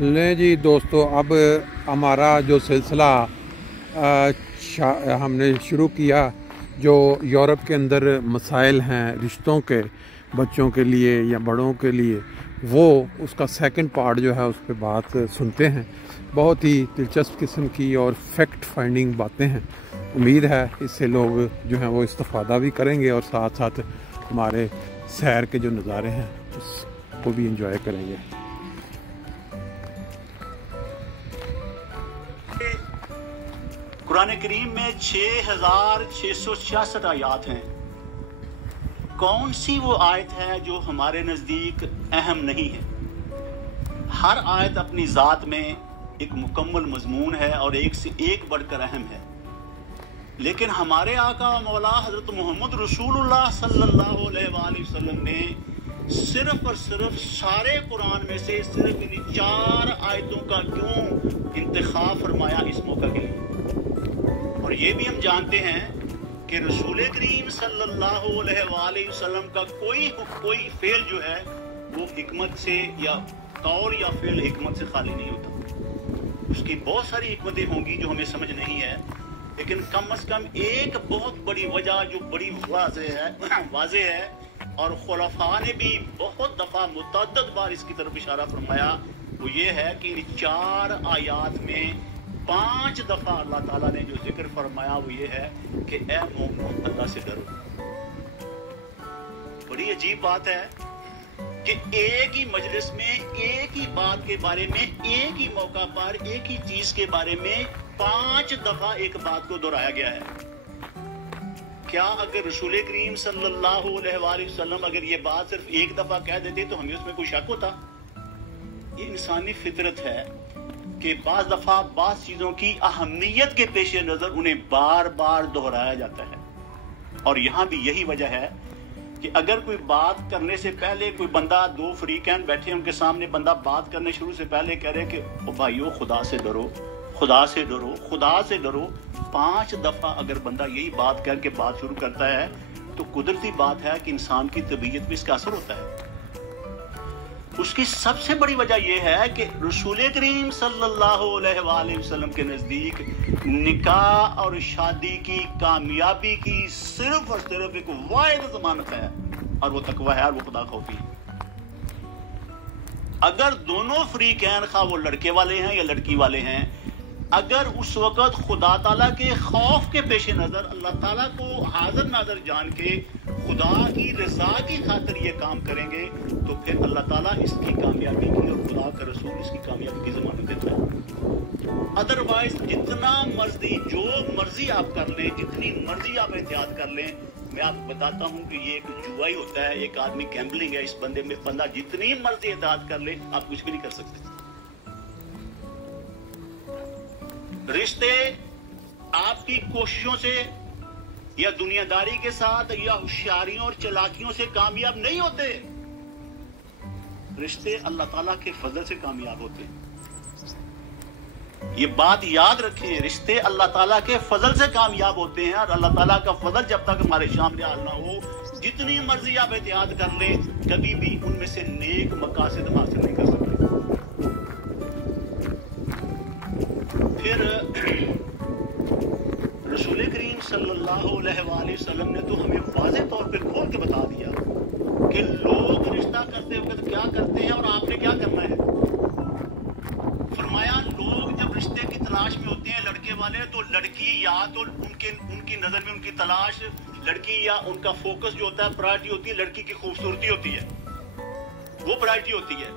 ले जी दोस्तों, अब हमारा जो सिलसिला हमने शुरू किया, जो यूरोप के अंदर मसाइल हैं रिश्तों के, बच्चों के लिए या बड़ों के लिए, वो उसका सेकंड पार्ट जो है उस पर बात सुनते हैं। बहुत ही दिलचस्प किस्म की और फैक्ट फाइंडिंग बातें हैं। उम्मीद है इससे लोग जो हैं वो इस्तेफादा भी करेंगे और साथ साथ हमारे सैर के जो नज़ारे हैं उसको भी इंजॉय करेंगे। कुरान करीम में 6666 आयत हैं। कौन सी वो आयत है जो हमारे नज़दीक अहम नहीं है? हर आयत अपनी ज़ात में एक मुकम्मल मजमून है और एक से एक बढ़कर अहम है। लेकिन हमारे आका मौला हज़रत मोहम्मद रसूलुल्लाह सल्लल्लाहु अलैहि वसल्लम ने सिर्फ और सिर्फ सारे कुरान में से सिर्फ इन 4 आयतों का क्यों इंतखाब फरमाया इस मौका के लिए? और ये भी हम जानते हैं कि रसूल करीम सल्लल्लाहु अलैहि वसल्लम का कोई फेल जो है वो हिकमत से या कौल या फेल हिकमत से खाली नहीं होता। उसकी बहुत सारी हिकमतें होंगी जो हमें समझ नहीं है, लेकिन कम से कम एक बहुत बड़ी वजह जो बड़ी वाज़े है और खुलफा ने भी बहुत दफ़ा मुतअद्दिद बार इसकी तरफ इशारा फरमाया, वो ये है कि इन 4 आयात में 5 दफ़ा अल्लाह ताला ने जो जिक्र फरमाया वो ये है कि ए मोमिनो अल्लाह से डरो। बड़ी अजीब बात है कि एक ही मजलिस में एक ही बात के बारे में एक ही मौका पर एक ही चीज के बारे में 5 दफ़ा एक बात को दोहराया गया है। क्या अगर रसूल करीम सल्लल्लाहु अलैहि वसल्लम अगर ये बात सिर्फ एक दफ़ा कह देते तो हमें उसमें कोई शक होता? ये इंसानी फितरत है कि बाज़ दफ़ा बाज़ चीज़ों की अहमियत के पेश नज़र उन्हें बार बार दोहराया जाता है। और यहाँ भी यही वजह है कि अगर कोई बात करने से पहले कोई बंदा, 2 फरीकैन बैठे उनके सामने बंदा बात करने शुरू से पहले कह रहे कि ओ भाइयों खुदा से डरो, खुदा से डरो, खुदा से डरो, 5 दफ़ा अगर बंदा यही बात करके बात शुरू करता है तो कुदरती बात है कि इंसान की तबीयत में इसका असर होता है। उसकी सबसे बड़ी वजह यह है कि रसूल करीम सल्लल्लाहु अलैहि वसल्लम के नज़दीक निकाह और शादी की कामयाबी की सिर्फ और सिर्फ एक वाहिद ज़मानत है और वो तकवा है और वो खुदा खौफी है। अगर दोनों फरीकैन खा वो लड़के वाले हैं या लड़की वाले हैं, अगर उस वक़्त खुदा ताला के खौफ के पेश नज़र अल्लाह ताला को हाजिर नाज़र जान के खुदा की रज़ा की खातिर ये काम करेंगे तो फिर अल्लाह ताला इसकी कामयाबी की और खुदा का रसूल इसकी कामयाबी की ज़मानत देता है। अदरवाइज जितना मर्जी जो मर्जी आप कर लें, जितनी मर्जी आप एहतियात कर लें, मैं आपको बताता हूँ कि ये एक जुआ ही होता है, एक आदमी गैम्बलिंग है। इस बंदा जितनी मर्जी एहतियात कर ले आप कुछ भी नहीं कर सकते। रिश्ते आपकी कोशिशों से या दुनियादारी के साथ या होशियारियों और चालाकियों से कामयाब नहीं होते। रिश्ते अल्लाह ताला के फजल से कामयाब होते हैं। ये बात याद रखें, रिश्ते अल्लाह ताला के फजल से कामयाब होते हैं और अल्लाह ताला का फजल जब तक हमारे सामने हाल ना हो, जितनी मर्जी आप एहतियात कर लें, कभी भी उनमें से नेक मकासद हासिल नहीं कर सकते। फिर रसूल करीम सल्लल्लाहु अलैहि वसल्लम ने तो हमें वाज़े तौर पे खोल के बता दिया कि लोग रिश्ता करते वक्त क्या करते हैं और आपने क्या करना है। फरमाया लोग जब रिश्ते की तलाश में होते हैं लड़के वाले, तो लड़की या तो उनकी नज़र में उनकी तलाश, लड़की या उनका फोकस जो होता है, प्रायोरिटी होती है लड़की की खूबसूरती होती है, वो प्रायोरिटी होती है,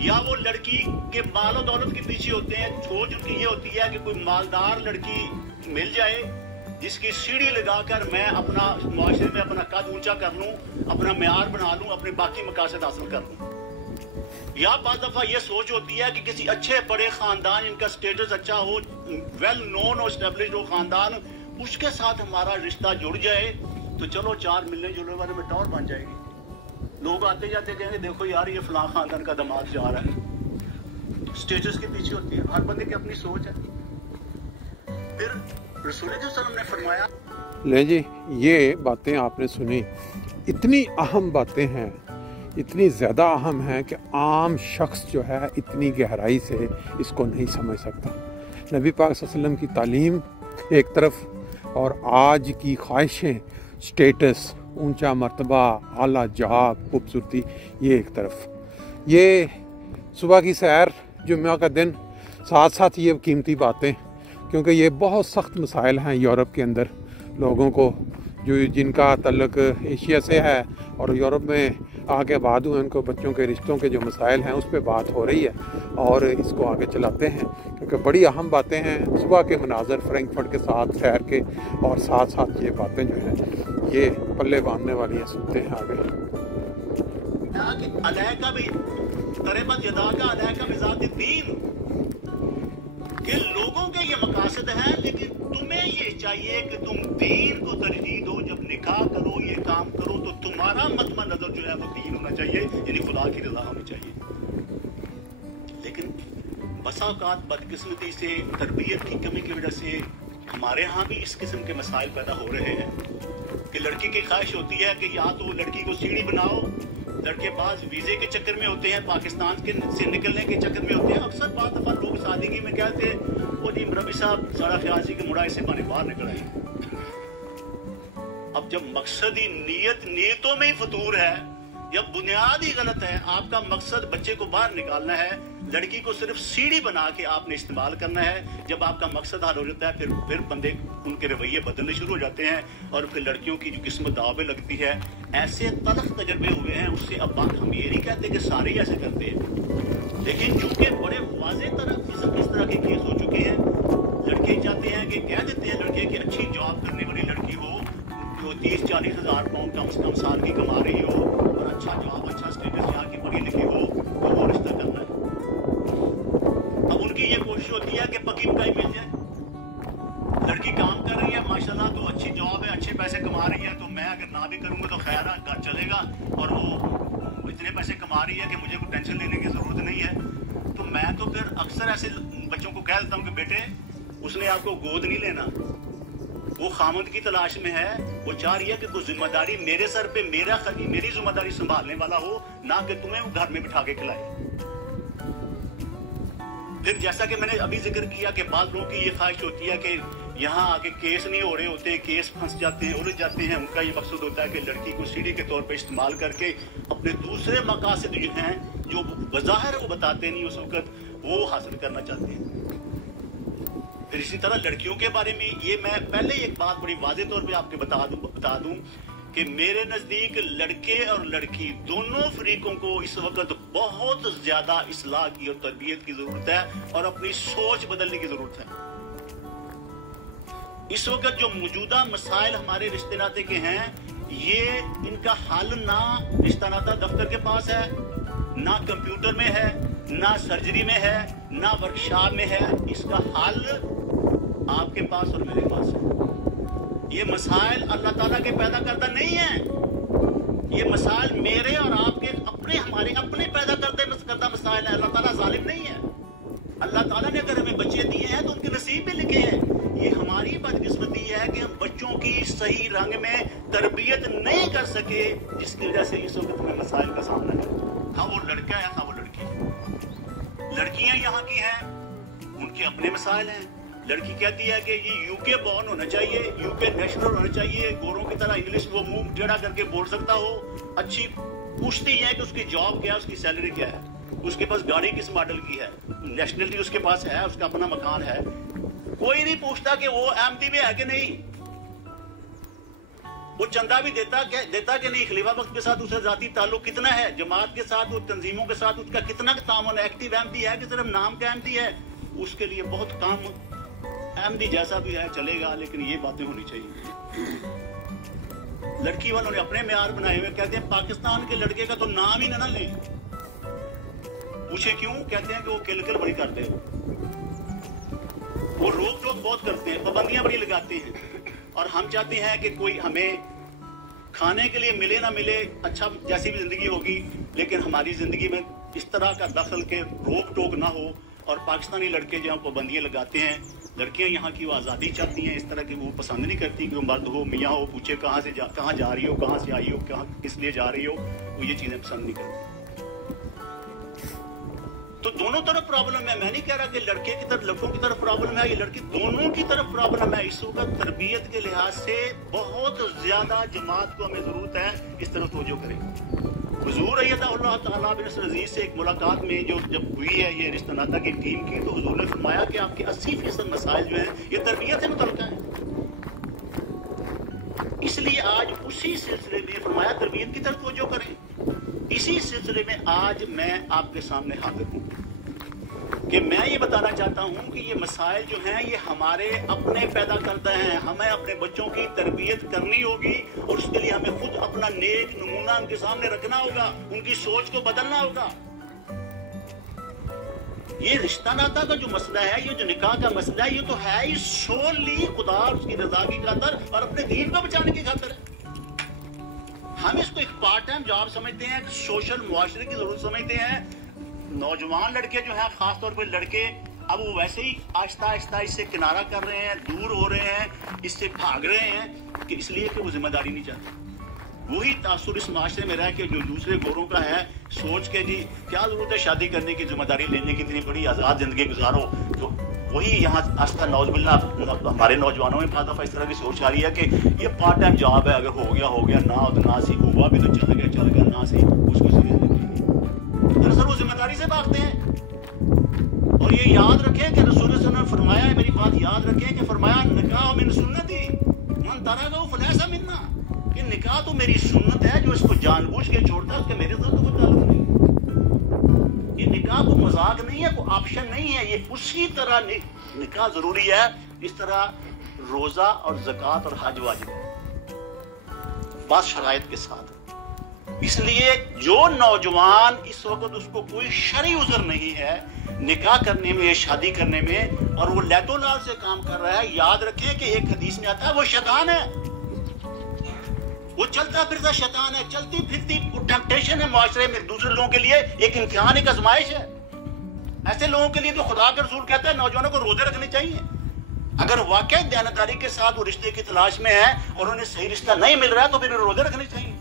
या वो लड़की के माल और दौलत के पीछे होते हैं। सोच उनकी ये होती है कि कोई मालदार लड़की मिल जाए जिसकी सीढ़ी लगाकर मैं अपना मुआशरे में अपना कद ऊंचा कर लूं, अपना म्यार बना लूं, अपने बाकी मकासद हासिल कर लूं। या बाद दफा ये सोच होती है कि किसी अच्छे बड़े खानदान, इनका स्टेटस अच्छा हो, वेल नोन और एस्टेब्लिश्ड हो खानदान, उसके साथ हमारा रिश्ता जुड़ जाए तो चलो 4 मिलने जुलने वाले में टौर बन जाएगी। लोग आते जाते कहेंगे देखो यार ये फलां खानदान का दामाद जा रहा है। स्टेटस के पीछे होती है, हर बंदे की अपनी सोच है। फिर रसूल सल्लल्लाहु ने फरमाया, ले जी ये बातें आपने सुनी, इतनी अहम बातें हैं इतनी ज़्यादा अहम है कि आम शख्स जो है इतनी गहराई से इसको नहीं समझ सकता। नबी पाक सल्लल्लाहु अलैहि वसल्लम की तालीम एक तरफ और आज की ख्वाहिशें, स्टेटस, ऊंचा मर्तबा, आला जाब, खूबसूरती, ये एक तरफ। ये सुबह की सैर, जुम्मे का दिन, साथ साथ ये कीमती बातें, क्योंकि ये बहुत सख्त मसाइल हैं यूरोप के अंदर लोगों को, जो जिनका तल्लुक एशिया से है और यूरोप में आके बाद हुए, उनको बच्चों के रिश्तों के जो मसाइल हैं उस पर बात हो रही है और इसको आगे चलाते हैं, क्योंकि बड़ी अहम बातें हैं। सुबह के मनाजर फ्रैंकफर्ट के साथ सैर के और साथ साथ ये बातें जो हैं ये पल्ले बांधने वाली हैं। सुनते हैं आगे। कि लोगों के ये मकासद हैं, लेकिन तुम्हें ये चाहिए कि तुम दीन को तरजीह दो। जब निकाह करो, ये काम करो, तो तुम्हारा मतमा नजर जो है वो दीन होना चाहिए, यानी खुदा की रजा होनी चाहिए। लेकिन बसा औकात बदकिस्मती से, तरबियत की कमी की वजह से हमारे यहाँ भी इस किस्म के मसाइल पैदा हो रहे हैं कि लड़की की ख्वाहिश होती है कि या तो लड़की को सीढ़ी बनाओ, लड़के बाज वीजे के चक्कर में होते हैं, पाकिस्तान से निकलने के चक्कर में होते हैं। अक्सर बात दफा लोग शादी में कहते हैं, वो जी रबी साहब सारा ख्याल से कि मुड़ा इससे पानी बाहर निकल आए। अब जब मकसद ही नीयतों में ही फतूर है, जब बुनियाद ही गलत है, आपका मकसद बच्चे को बाहर निकालना है, लड़की को सिर्फ सीढ़ी बना के आपने इस्तेमाल करना है। जब आपका मकसद हल हो जाता है, फिर बंदे उनके रवैये बदलने शुरू हो जाते हैं और फिर लड़कियों की जो किस्मत दाव पे लगती है। ऐसे तलख तजर्बे हुए हैं, उससे अब बात हम ये नहीं कहते कि सारे ऐसे करते हैं, लेकिन चूंकि बड़े वाज़े इस तरह के केस हो चुके हैं, लड़के चाहते हैं कि कह देते हैं लड़के की अच्छी जॉब करने वाली लड़की हो, जो 30-40 हज़ार पाउंड कम से कम साल की कमा रही हो और अच्छा जॉब, अच्छा स्टेटस, यहाँ की पढ़ी लिखी हो, तो वो रिश्ता करना है। अब उनकी ये कोशिश होती है कि पक्की पकाई मिल जाए। लड़की काम कर रही है माशाल्लाह, तो अच्छी जॉब है, अच्छे पैसे कमा रही है, तो मैं अगर ना भी करूंगा तो खैर घर चलेगा, और वो इतने पैसे कमा रही है कि मुझे कोई टेंशन लेने की जरूरत नहीं है। तो मैं तो फिर अक्सर ऐसे बच्चों को कह देता हूँ कि बेटे, उसने आपको गोद नहीं लेना, वो खामद की तलाश में है, वो चाह रही है कि कोई जिम्मेदारी मेरे सर पे, मेरी जिम्मेदारी संभालने वाला हो, ना कि तुम्हें वो घर में बिठा के खिलाए। फिर जैसा कि मैंने अभी जिक्र किया कि बाद लोगों की ये ख्वाहिश होती है कि यहाँ आके केस नहीं हो रहे होते, केस फंस जाते हैं, उलझ जाते हैं। उनका ये मकसद होता है कि लड़की को सीढ़ी के तौर पर इस्तेमाल करके अपने दूसरे मकासद जो हैं, जो बज़ाहिर वो बताते नहीं उस वक्त, वो हासिल करना चाहते हैं। फिर इसी तरह लड़कियों के बारे में ये मैं पहले एक बात बड़ी वाज़ेह तौर पे आपके बता दूं कि मेरे नज़दीक लड़के और लड़की दोनों फरीकों को इस वक्त बहुत ज़्यादा इस्लाह की और तरबियत की ज़रूरत है और अपनी सोच बदलने की ज़रूरत है। इस वक्त जो मौजूदा मसाइल हमारे रिश्ते नाते के हैं, ये इनका हल ना रिश्ता नाता दफ्तर के पास है, ना कंप्यूटर में है, ना सर्जरी में है, ना वर्कशॉप में है। इसका हल आपके पास और मेरे पास है। ये मसाइल अल्लाह ताला के पैदा करता नहीं है, ये मसाइल मेरे और आपके हमारे अपने पैदा करता मसाइल है। अल्लाह ताला जालिम नहीं है। अल्लाह ताला ने अगर हमें बच्चे दिए हैं तो उनके नसीब में लिखे हैं। ये हमारी बदकिस्मती है कि हम बच्चों की सही रंग में तरबियत नहीं कर सके, जिसकी वजह से इस वक्त हमें मसाइल का सामना करें। हाँ, वो लड़का है, हाँ वो लड़की। लड़कियां यहाँ की हैं, उनके अपने मसाइल हैं। लड़की कहती है कि ये यूके बॉर्न होना चाहिए, यूके नेशनल होना चाहिए, गोरों की तरह इंग्लिश वो मुंह टेढ़ा करके बोल सकता हो। अच्छी पूछती है कि उसकी जॉब क्या है, उसकी सैलरी क्या है, उसके पास गाड़ी किस मॉडल की है, नेशनलिटी उसके पास है, उसका अपना मकान है। कोई नहीं पूछता कि वो एमडी में है कि नहीं, वो चंदा भी देता कि नहीं, खलीफा वक्त के साथ उसका जाती ताल्लुक कितना है, जमात के साथ, वो तंजीमों के साथ उसका कितना तामन है, एक्टिव एमडी है कि सिर्फ नाम का एमडी है। उसके लिए बहुत काम, एमडी जैसा भी है चलेगा, लेकिन ये बातें होनी चाहिए। लड़की वालों ने अपने म्यार बनाए हुए, कहते हैं पाकिस्तान के लड़के का तो नाम ही ना ले। पूछे क्यों? कहते हैं कि वो किलकिल बड़ी करते हैं, वो रोक टोक बहुत करते हैं, पाबंदियां बड़ी लगाते हैं। और हम चाहते हैं कि कोई हमें खाने के लिए मिले ना मिले, अच्छा जैसी भी जिंदगी होगी, लेकिन हमारी जिंदगी में इस तरह का दखल के रोक टोक ना हो। और पाकिस्तानी लड़के जहाँ पाबंदियां लगाते हैं, लड़कियां यहाँ की वो आज़ादी चाहती हैं, इस तरह की वो पसंद नहीं करती कि वो मर्द हो, मियाँ हो, पूछे कहाँ जा रही हो, कहाँ से आई हो, कहाँ किस लिए जा रही हो। वो ये चीजें पसंद नहीं करते। तो दोनों तरफ प्रॉब्लम है। मैं नहीं कह रहा कि लड़के की तरफ लड़कों की तरफ प्रॉब्लम है, ये लड़की दोनों की तरफ प्रॉब्लम है। इस वक्त तरबियत के लिहाज से बहुत ज्यादा जमात को हमें जरूरत है इस तरफ तवज्जो करें। हुजूर अय्यदहुल्लाह तआला बिन नसर अज़ीज़ से एक मुलाकात में जो जब हुई है ये रिश्ता नाता की टीम की, तो हुजूर ने फरमाया कि आपके 80% मसाइल जो हैं ये तरबियत से मुतल्लिक़ है। इसलिए आज उसी सिलसिले में फरमाया तरबियत की तरफ तवज्जो करें। इसी सिलसिले में आज मैं आपके सामने हाजिर हूँ कि मैं ये बताना चाहता हूँ कि ये मसाइल जो हैं ये हमारे अपने पैदा करते हैं। हमें अपने बच्चों की तरबियत करनी होगी और उसके लिए हमें खुद अपना नेक नमूना उनके सामने रखना होगा, उनकी सोच को बदलना होगा। ये रिश्ता नाता का जो मसला है, ये जो निकाह का मसला है, ये तो है ही सोली खुदा और उसकी रजा की खातर और अपने दीन को बचाने की खातर है। हम इसको एक पार्ट टाइम जॉब समझते हैं, सोशल मुआशरे की जरूरत समझते हैं। नौजवान लड़के जो हैं, खासतौर पर लड़के, अब वो वैसे ही आहिस्ता आहिस्ता इससे किनारा कर रहे हैं, दूर हो रहे हैं, इससे भाग रहे हैं कि इसलिए कि वो जिम्मेदारी नहीं चाहते। वही तासुर इस माशरे में रह के जो दूसरे गोरों का है, सोच के जी क्या जरूरत है शादी करने की, जिम्मेदारी लेने की, इतनी बड़ी आज़ाद जिंदगी गुजारो। तो वही यहाँ आस्था नौजबिल्ला हमारे नौजवानों में फादा इस तरह की सोच आ रही है कि ये पार्ट टाइम जॉब है, अगर हो गया ना हो तो ना सी, हुआ भी तो चल गया ना सी, उसको सीरियस नहीं। दरअसल वो जिम्मेदारी से भागते हैं। और ये याद रखें कि रसूल सल्लल्लाहु अलैहि वसल्लम ने फरमाया है, मेरी बात याद रखें कि फरमाया निकाह मिन सुन्नती मन तरकहु फलैसा मिन्ना, कि निकाह तो मेरी सुन्नत है, जो इसको जानबूझ के छोड़ता है उसके मेरे साथ तो कोई ताल्लुक नहीं। ये निकाह को मजाक नहीं है, कोई ऑप्शन नहीं है, ये उसी तरह निकाह जरूरी है इस तरह रोजा और ज़कात और हज वाजिब है, बस शराइत के साथ। इसलिए जो नौजवान इस वक्त उसको कोई शरई उज़र नहीं है निकाह करने में, शादी करने में, और वो लैतोलाल से काम कर रहा है, याद रखें कि एक हदीस में आता है वो शैतान है, वो चलता फिरता शैतान है, चलती फिरती टेम्पटेशन है माशरे में, दूसरे लोगों के लिए एक इम्तिहान, एक आजमाइश है। ऐसे लोगों के लिए तो खुदा के रसूल कहता है नौजवानों को रोजे रखने चाहिए। अगर वाकई दयानतदारी के साथ वो रिश्ते की तलाश में है और उन्हें सही रिश्ता नहीं मिल रहा है तो फिर रोजे रखने चाहिए।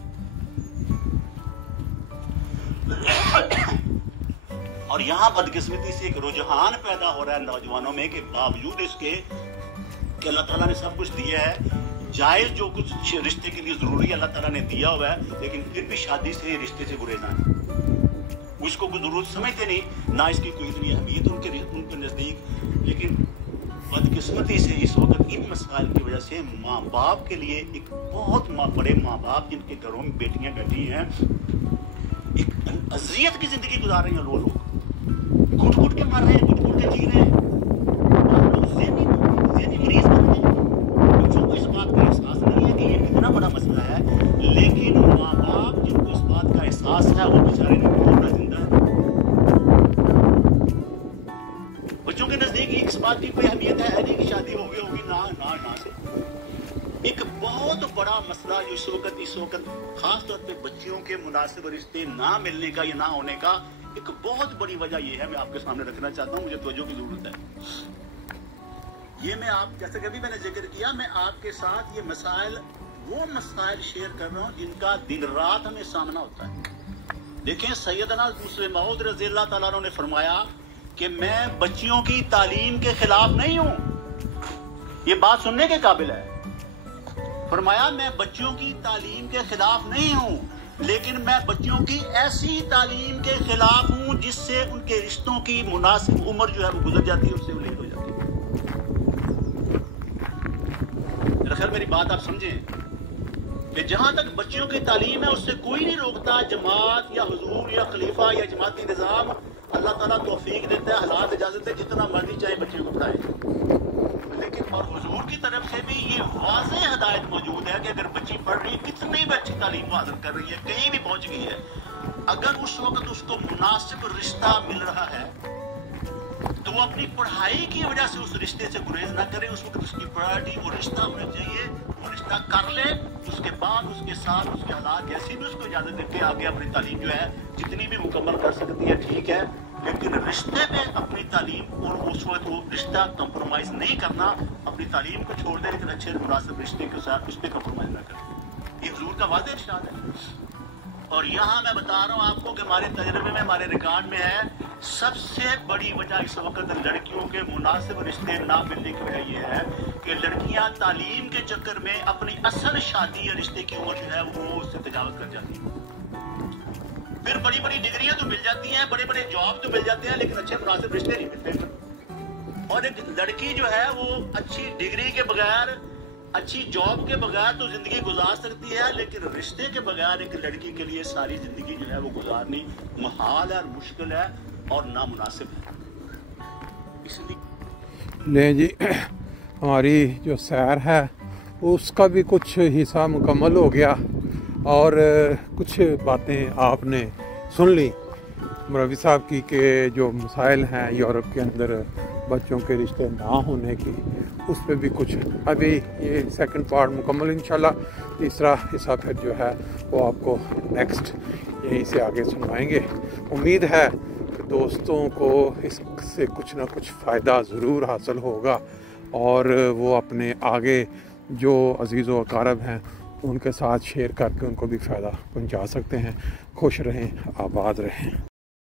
और यहाँ बदकिस्मती से एक रुझान पैदा हो रहा है नौजवानों में कि बावजूद इसके कि अल्लाह ताला ने सब कुछ दिया है, जायज जो कुछ रिश्ते के लिए जरूरी है अल्लाह ताला ने दिया हुआ है, लेकिन फिर भी शादी से रिश्ते से गुरेजना है, उसको कोई जरूरत समझते नहीं, ना इसकी कोई इतनी अहमियत उनके नजदीक। लेकिन बदकिस्मती से इस वक्त इन मसाइल की वजह से माँ बाप के लिए एक बहुत बड़े माँ बाप जिनके घरों में बेटियां बैठी हैं, एक अज़ियत की जिंदगी गुजार रहे हैं। लोग घुट घुट के मर रहे हैं, घुट घुट के जी रहे हैं, मरीज बन गए। बच्चों को इस बात का एहसास नहीं है कि ये कितना बड़ा मसला है, लेकिन माँ बाप जिनको इस बात का एहसास है वो बेचारे नहीं जिंदा है। बच्चों के नजदीक इस बात की कोई अहमियत है नहीं कि शादी होगी ना से। एक बहुत बड़ा मसला जो इस वक्त खास तौर पे बच्चियों के मुनासिब रिश्ते ना मिलने का या ना होने का एक बहुत बड़ी वजह यह है, मैं आपके सामने रखना चाहता हूँ, मुझे तवज्जो की जरूरत है। ये मैं आप जैसे कभी मैंने जिक्र किया, मैं आपके साथ ये वो मसाइल शेयर कर रहा हूँ जिनका दिन रात हमें सामना होता है। देखें सैयदना मुस्लिम मऊद रज़ी अल्लाह ताला अन्हु ने फरमाया कि मैं बच्चियों की तालीम के खिलाफ नहीं हूँ, ये बात सुनने के काबिल है। फरमाया मैं बच्चियों की तालीम के खिलाफ नहीं हूँ, लेकिन मैं बच्चियों की ऐसी तालीम के खिलाफ हूँ जिससे उनके रिश्तों की मुनासिब उम्र जो है वो गुजर जाती है, उससे वो लेट हो जाती है। दरअसल मेरी बात आप समझें कि जहां तक बच्चियों की तालीम है उससे कोई नहीं रोकता, जमात या हुजूर या खलीफा या जमाती निज़ाम, अल्लाह ताला तौफीक देता है, हालात इजाजत है, जितना मर्जी चाहे बच्चे को पढ़ाए। लेकिन और हुजूर की तरफ से भी ये वाज़ेह हिदायत मौजूद है कि अगर बच्ची पढ़ रही है, कितनी भी अच्छी तालीम हासिल कर रही है, कहीं भी पहुंच गई है, अगर उस वक्त उसको मुनासिब रिश्ता मिल रहा है तो वो अपनी पढ़ाई की वजह से उस रिश्ते से गुरेज ना करे। उस वक्त उसकी प्रायोरिटी वो रिश्ता होना चाहिए, वो रिश्ता कर ले, उसके बाद उसके साथ उसके हालात जैसी भी उसको इजाजत देते आगे अपनी तालीम जो है जितनी भी मुकम्मल कर सकती है ठीक है, लेकिन रिश्ते में अपनी तालीम और उस वक्त वो रिश्ता कंप्रोमाइज नहीं करना, अपनी तालीम को छोड़ दे, लेकिन अच्छे मुनासिब रिश्ते के साथ उस पर कंप्रोमाइज ना करें। ये हुजूर का वाज़ेह इरशाद है। और यहाँ मैं बता रहा हूँ आपको कि हमारे तजर्बे में, हमारे रिकॉर्ड में है, सबसे बड़ी वजह इस वक्त लड़कियों के मुनासिब रिश्ते ना मिलने की वजह यह है कि लड़कियां तालीम के चक्कर में अपनी असल शादी या रिश्ते की उम्र जो है वो उससे तजावज कर जाती है। फिर बड़ी बड़ी डिग्रियां तो मिल जाती हैं, बड़े बड़े जॉब तो मिल जाते हैं, लेकिन अच्छे मुनासिब रिश्ते नहीं मिलते। और एक लड़की जो है वो अच्छी डिग्री के बगैर, अच्छी जॉब के बगैर तो जिंदगी गुजार सकती है, लेकिन रिश्ते के बगैर एक लड़की के लिए सारी जिंदगी जो है वो गुजारनी मुहाल है और मुश्किल है और नामुनासिब है। इसलिए ले जी, हमारी जो सैर है उसका भी कुछ हिस्सा मुकम्मल हो गया और कुछ बातें आपने सुन ली मौलवी साहब की कि जो मसाइल हैं यूरोप के अंदर बच्चों के रिश्ते ना होने की, उस पर भी कुछ अभी ये सेकंड पार्ट मुकम्मल, इंशाल्लाह तीसरा हिस्सा फिर जो है वो आपको नेक्स्ट यहीं से आगे सुनवाएंगे। उम्मीद है कि दोस्तों को इससे कुछ ना कुछ फ़ायदा ज़रूर हासिल होगा और वो अपने आगे जो अज़ीज़ व अक़ारब हैं उनके साथ शेयर करके उनको भी फ़ायदा पहुंचा सकते हैं। खुश रहें, आबाद रहें।